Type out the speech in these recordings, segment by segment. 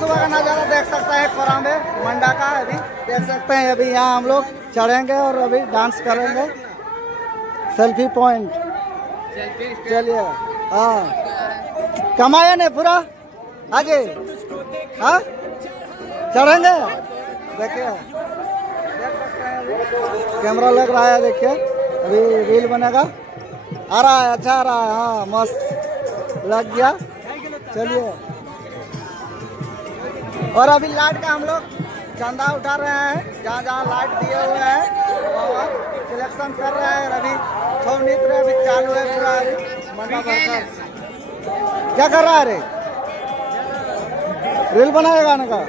सुबह का नज़ारा देख सकते हैं कोरांबे मंडा का। अभी देख सकते हैं, अभी यहाँ हम लोग चढ़ेंगे और अभी डांस करेंगे। सेल्फी पॉइंट, चलिए। हाँ, कमाया नहीं पूरा आगे। हाँ, चढ़ेंगे। देखिए, कैमरा लग रहा है, देखिए अभी रील बनेगा। आ रहा है, अच्छा आ रहा है। हाँ, मस्त लग गया। चलिए, और अभी लाइट का हम लोग चंदा उठा रहे हैं। जहाँ जहाँ लाइट दिए हुए हैं वहाँ सिलेक्शन कर रहे हैं। अभी छौ नृत्य अभी चालू है पूरा। क्या कर रहा है रे? रील बनाएगा गाने का।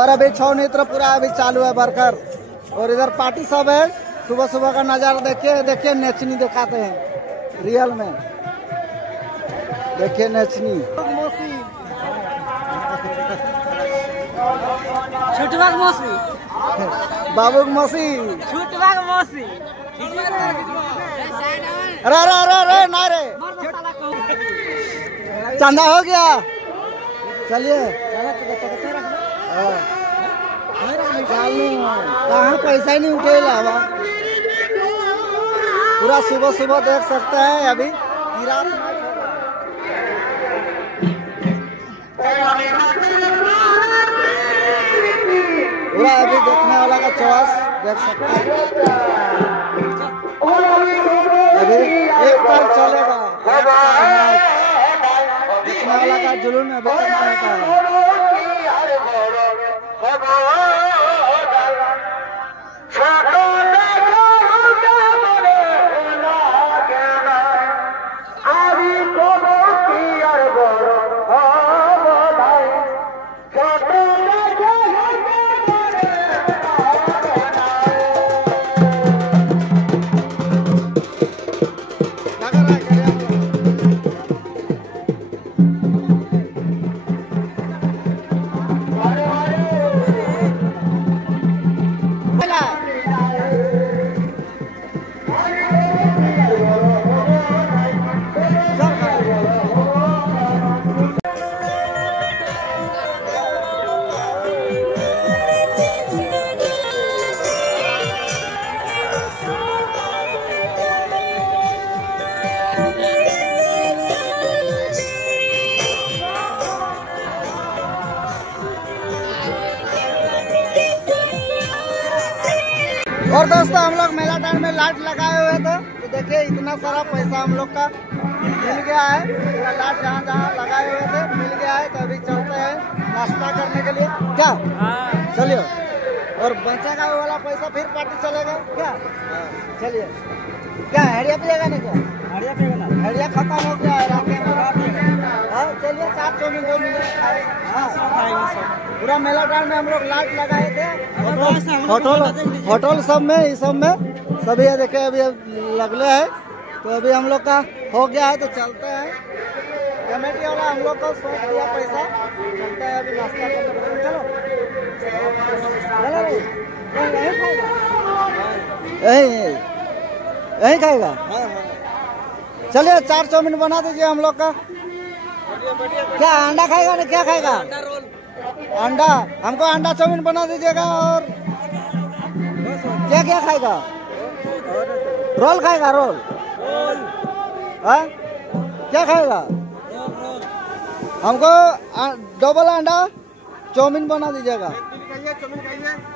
और अभी छौ नृत्य पूरा अभी चालू है बरकर। और इधर पार्टी सब है। सुबह सुबह का नज़ारा देखिए। देखिए नेचनी दिखाते हैं रियल में। देखिए नेचनी। छुटबाग मौसी, बाबू मौसी, छुटबाग मौसी। अरे अरे अरे अरे ना रे, चंदा हो गया। चलिए, कहाँ पैसा ही नहीं उठेगा। पूरा सुबह सुबह देख सकते हैं। अभी पूरा अभी देखने वाला का चॉइस देख सकते हैं। अभी एक बार चलेगा देखने वाला का जुलून अभी तक रहता है। और दोस्तों, हम लोग मेला टाइम में लाइट लगाए हुए थे, तो देखिए इतना सारा पैसा हम लोग का मिल गया है। पूरा लाइट जहाँ जहाँ लगाए हुए थे मिल गया है। तो अभी चलते हैं नाश्ता करने के लिए। क्या चलिए, और बचेगा वो वाला पैसा फिर पार्टी चलेगा क्या। चलिए, क्या हड़िया पिएगा नहीं? क्या हड़िया पिएगा? हड़िया खत्म हो गया है। चलिए, 4 चौमिन 2 मिले। पूरा मेला टाइम में हम लोग लाइट लगाए थे। होटल सब में, इस सब में सभी देखे अभी लगले है। तो अभी हम लोग का हो गया है, तो चलते हैं। कमेटी वाला हम लोग को सौंप दिया पैसा। चलते हैं अभी नाश्ता करने। चलो यही खाएगा। चलिए, 4 चौमिन बना दीजिए हम लोग का। क्या अंडा खाएगा ना? क्या खाएगा? अंडा। हमको अंडा चौमिन बना दीजिएगा। और क्या क्या खाएगा? रोल खाएगा? रोल। हाँ, क्या खाएगा? हमको डबल अंडा चौमिन बना दीजिएगा।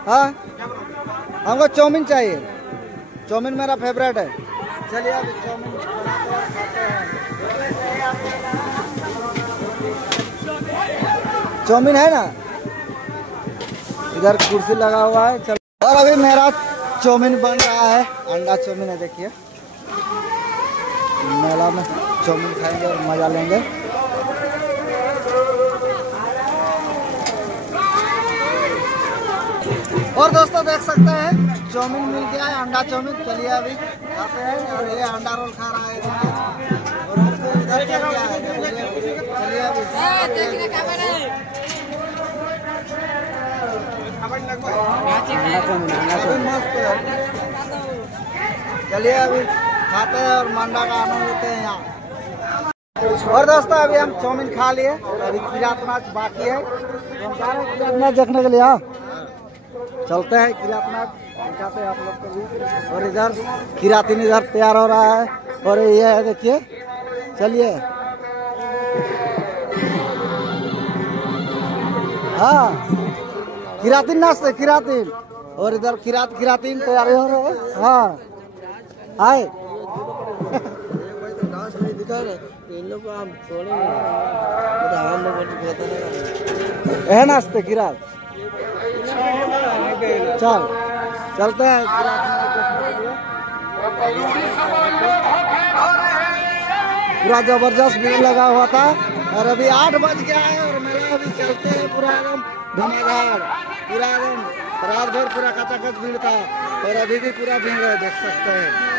हाँ, हमको चौमिन चाहिए। चौमिन मेरा फेवरेट है। चलिए, अभी चौमिन खाते हैं। चौमिन है ना, इधर कुर्सी लगा हुआ है। चलो, और अभी मेरा चौमिन बन रहा है। अंडा चौमिन है, देखिए। मेला में चौमिन खाएंगे और मजा लेंगे। और दोस्तों देख सकते हैं चौमिन मिल गया है, अंडा चौमिन। चलिए अभी खाते हैं। और ये अंडा रोल खा रहा है। और हमको इधर चल गया है। चलिए अभी मस्त है। चलिए अभी खाते हैं और मंडा का आनंद लेते हैं यहाँ। और दोस्तों अभी हम चाउमीन खा लिए, अभी किरातनाथ बाकी है, तो हम जा रहे हैं किरातनाथ देखने के लिए। हाँ चलते हैं किरातनाथ, दिखाते हैं आप लोग को भी। और इधर किरातिन इधर तैयार हो रहा है, और ये है देखिए, चलिए। हाँ किरातिन नाचते किरातिन, और इधर किरातिन तैयारी हो रहे हैं। हाँ हाय है नाचते किरात। चल चलते हैं पूरा जबरदस्त भीड़ लगा हुआ था, और अभी 8 बज गया है, और मेला अभी चलते हैं पूरा एकदम धमाकेदार, पूरा एकदम रात भर पूरा खचाखच भीड़ था, और अभी भी पूरा भीड़ है, देख सकते हैं।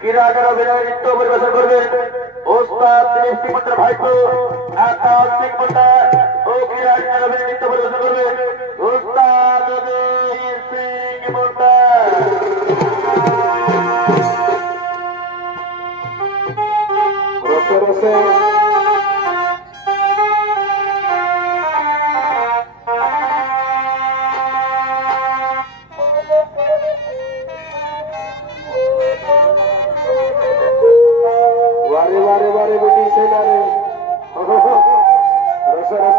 ক্রীড়াগার অভিনয় নৃত্য পরিবেশন করবেন ওস্তাদ দিলীপ সিং মুন্ডার ভাইপো আকাশ সিং মুন্ডা ও ক্রীড়াগার অভিনয় নৃত্য পরিবেশন করবেন ওস্তাদ দিলীপ সিং মুন্ডা। রসে রসে वारे वारे वारे बेटी से नारे रस रस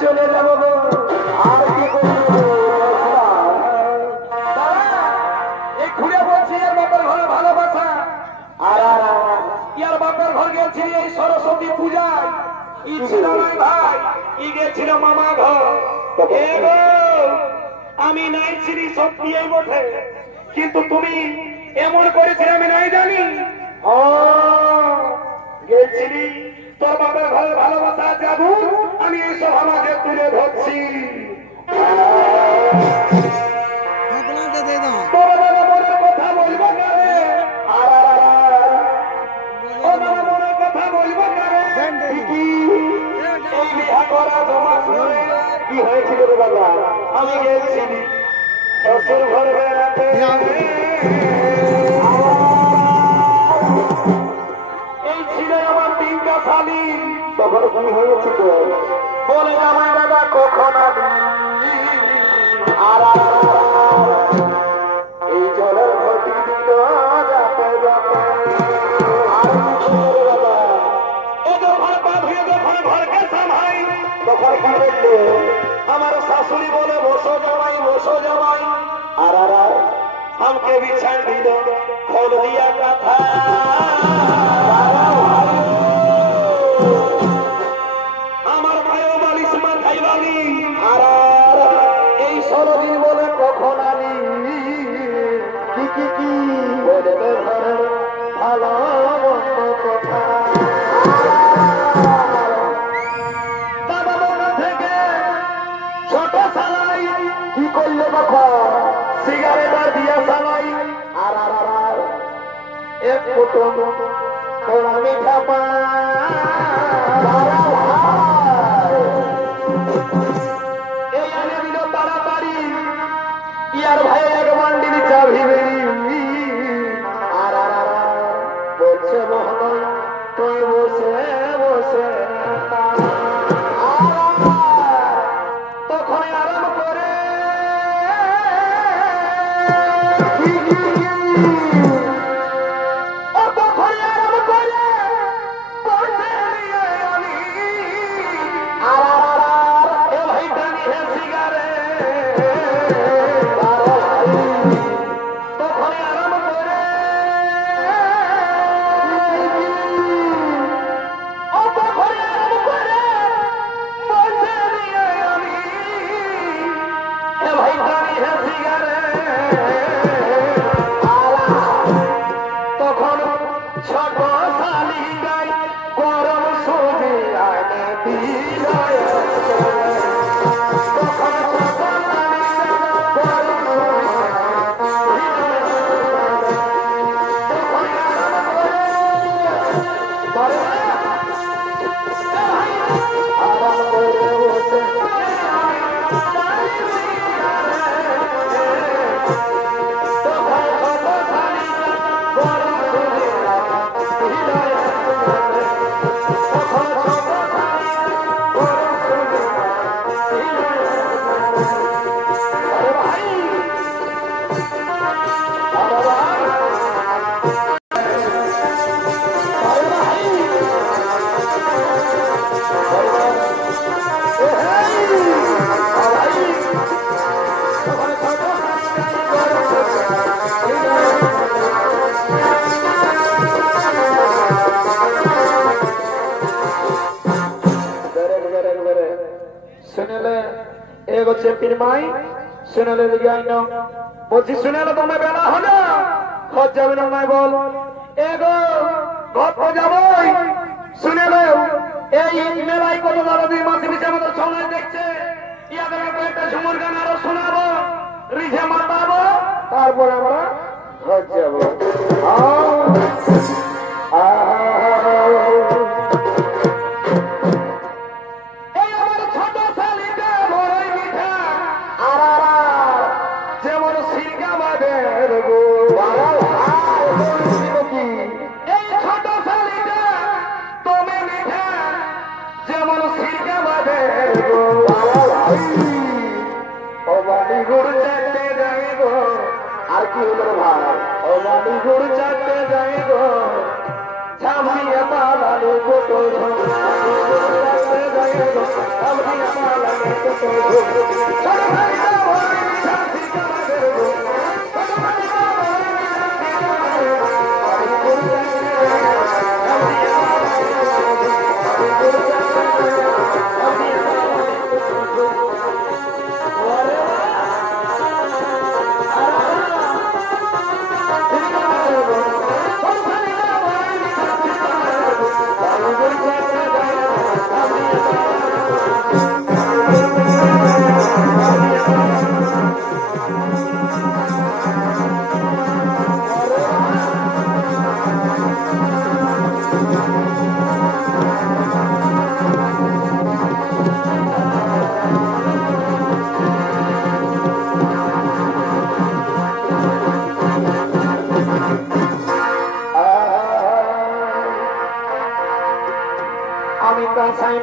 চলে যাবো আর কি করবো এই ঘুরে বলছি এর বাপের ঘরে ভালোবাসা আর ইয়ার বাপের ঘর গেছি এই সরস্বতী পূজায় ই ছিল নাই ভাই ই গেছিল মামা ঘর আমি নাই ছিলি সত্যি এই বটে কিন্তু তুমি এমন করেছি আমি নাই জানি গেছিলি তোর বাপের ঘরে ভালোবাসা যাবো আমি এইসব আমাকে তুলে ধরছি তোর মনে কথা বলবো কারে মনে কথা বলবো কারে এই বিহা করা জমা কি হয়েছিল রে বাবা আমি গেছিলি শ্বশুর ঘর বেড়াতে এই ছিল আমার তিনটা শালি তখন কি হয়েছিল বলে আমার দাদা কখন আর এই জলের ক্ষতি দিল যাতে যাতে যখন পা ধুয়ে যখন ঘরকে সামাই তখন কি বললে আমার শাশুড়ি বলে বসো জামাই আর हमके बिछड़ दिलो खोल दिया कथा আমার ভাইও বালিশ মাথাই বালি আর এই 16 দিন বলে কখন আলি কি বলে ঘরে ভালো কথা বাবা মন থেকে ছোট সালাই কি করলে বাবা সিগারেট দিয়া সালাই আর এক ফটো তোরা মিঠা পা এই আনে দিল তাড়াতাড়ি ইয়ার ভাই এক বান্ডিল চাবি বেরি আর বলছে মোহন তুই বসে বসে তখন আরাম করে শুনেলে এগো চেপির মাই শুনেলে দিগাই না বলছি শুনেলে তোমার বেলা হলো খোঁজ যাবে না নাই বল এগো গল্প যাবই শুনেলে এই মেলায় কত দাদা দুই মাসে পিছিয়ে আমাদের ছড়াই দেখছে ইয়াদের কয়েকটা ঝুমুর গান আরো শোনাবো রিঝে মাতাবো তারপরে আমরা খোঁজ যাবো আর কি হলো ভাই ও বাড়ি ঘুর চাটতে যাই গো ঝামিয়া পালালো কোটো চাটতে যাই গো ঝামিয়া পালালো কোটো চলো ভাই যাও শান্তি কামাদের গো চলো ভাই যাও বাড়ি ঘুর চাটতে ঝামিয়া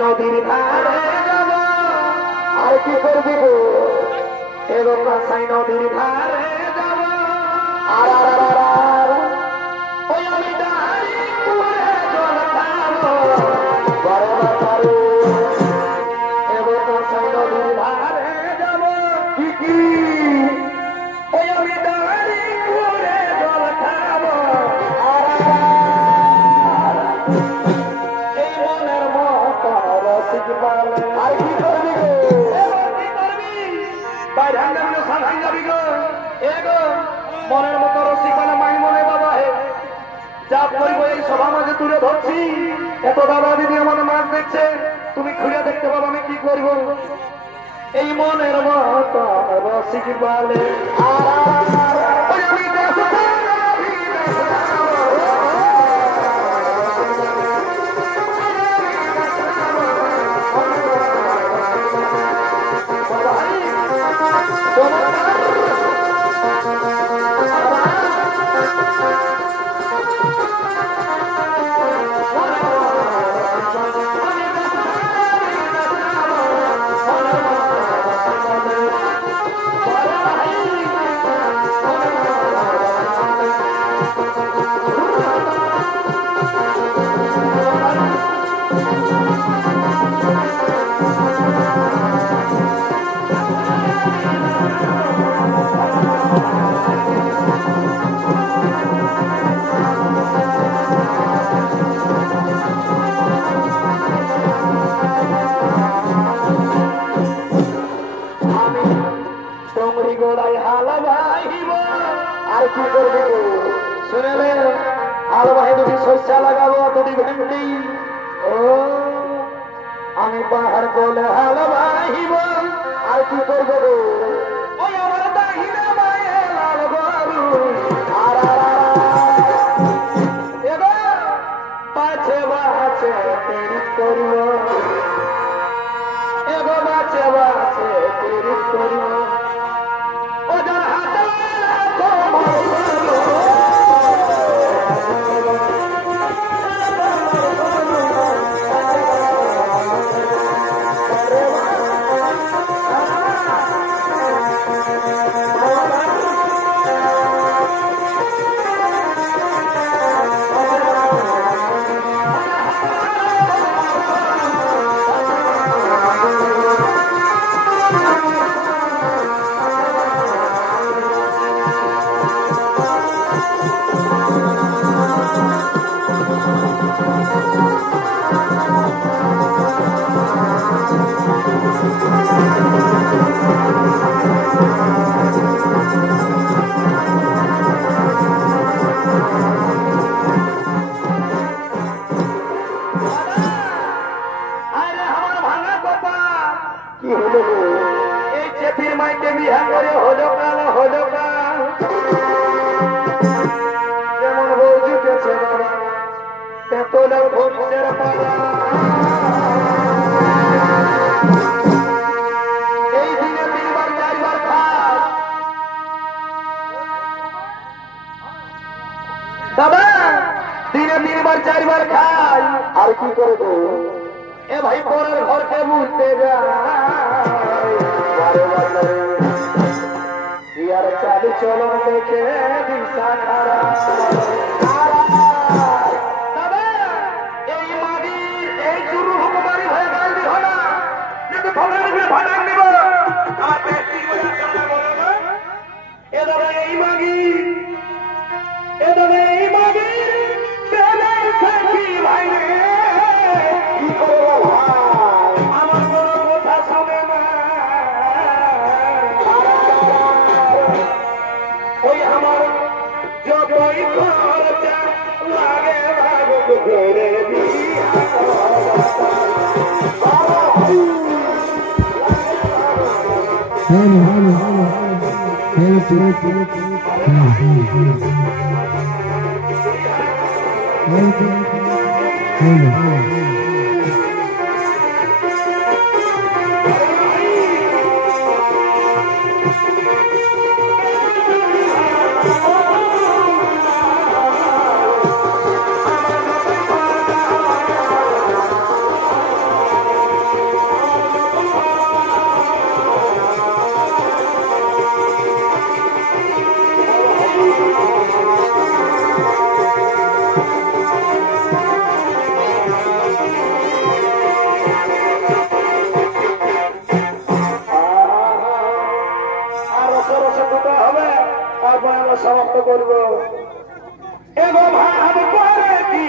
নদীর ধারে যাব আর কি করবি গো এগো কাঁসাই নদীর ধারে যাব আর ওই আমি দাঁড়ি কুয়ে জল খাবো বড় বাবারে এগো কাঁসাই নদীর ধারে যাব কি ওই আমি দাঁড়ি কুয়ে জল খাবো আর কি করবি গো এগো মনের মতো রসিকানা মাই মনে বাবা হে যা করবো এই সভা মাঝে তুলে ধরছি এত দাদা দিদি আমার মাছ দেখছে তুমি খুঁড়ে দেখতে পাবো আমি কি করবো এই মনের মতো রসিক বলে আর কি করবি শুনেলে হাল বাহি দুটি শস্যা লাগাবো দুটি ভেন্ডি ও আমি পাহাড় বলে হাল বাহিব আর কি করবো গো ওই আমার দাহিনা মায়ে লাল গরু আর এবার পাছে বাছে তেরি করব এগো বাছে বাছে তেরি করব ওদের হাতে কি হলো এই চেপির মাইকে বিহা করে হলো কাল যেমন বউ জুটেছে এত লোক ভবিষ্যের পালা এই দিনে 3 বার 4 বার খাস দাদা দিনে 3 বার 4 বার খাই আর কি করে তো এ ভাই পরের ঘরকে বুঝতে যায় ইয়ার চালি চলন দেখে দিশা খারাপ দাদা এই মাগি এই চুরু হুকুমারি হয়ে গাল দিব না কিন্তু ফলানি করে ভাড়া নিব আমার পেটি বলে কেমন বলো না এ দাদা এই মাগি বেলে সাকি ভাই রে কি করবো ভাই আমার কোনো কথা শোনে না ওই আমার যতই খরচা লাগে ভাগত ঘরে দিয়া সমাপ্ত করব এবং ভাব করে কি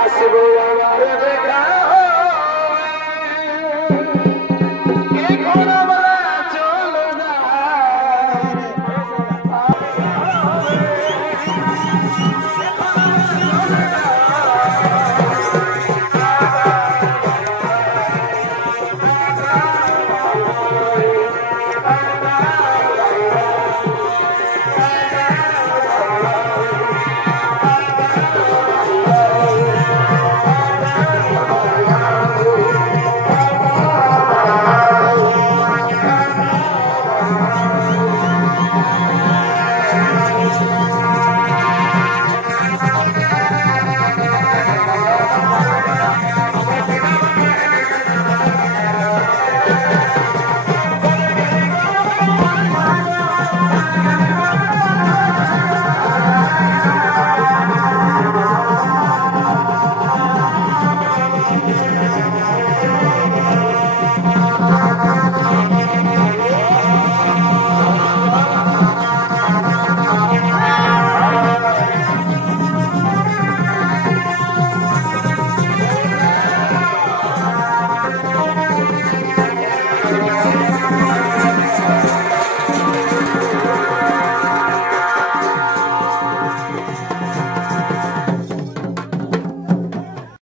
আসবো আমার